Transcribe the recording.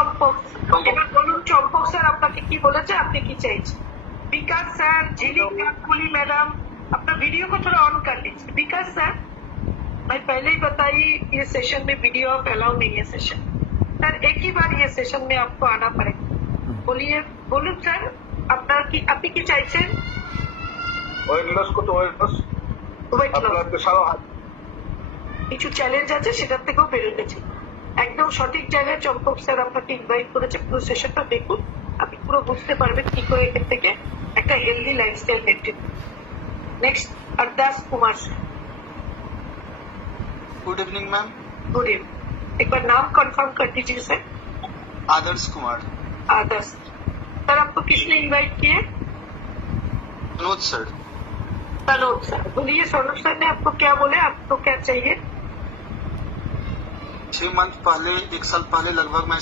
চম্পক এবার বলুন চম্পক স্যার আপনাকে কি বলেছে, আপনি কি চাইছেন? विकास सर, झिलिका, कुली मैडम, अपना वीडियो को थोड़ा ऑन कर लीजिए। विकास सर, मैं पहले ही बताई ये सेशन में वीडियो ऑफ अलाउ नहीं है सेशन। सर एक ही बार ये सेशन में आपको आना पड़ेगा। बोलिए, बोलूं सर আপনার কি, আপনি কি চাইছেন? ওয়েট লস কত? ওয়েট লস আপনার তো সারা কিছু চ্যালেঞ্জ আছে, সেটার থেকেও বেরোতে চাই। একদম সঠিক জায়গায় চম্পক স্যার আপনাকে ইনভাইট করেছে। পুরো সেশনটা দেখুন, আপনি পুরো বুঝতে পারবেন কি করে এখান থেকে একটা healthy lifestyle maintain. Next Ardas Kumar sir. Good evening ma'am. Good evening. एक बार नाम कंफर्म कर दीजिए सर। आदर्श कुमार। आदर्श सर, आपको किसने इनवाइट किए? मनोज सर। सनोज सर। बोलिए सनोज सर ने आपको क्या बोले, आपको क्या चाहिए? 6 मंथ पहले, 1 साल पहले लगभग मैं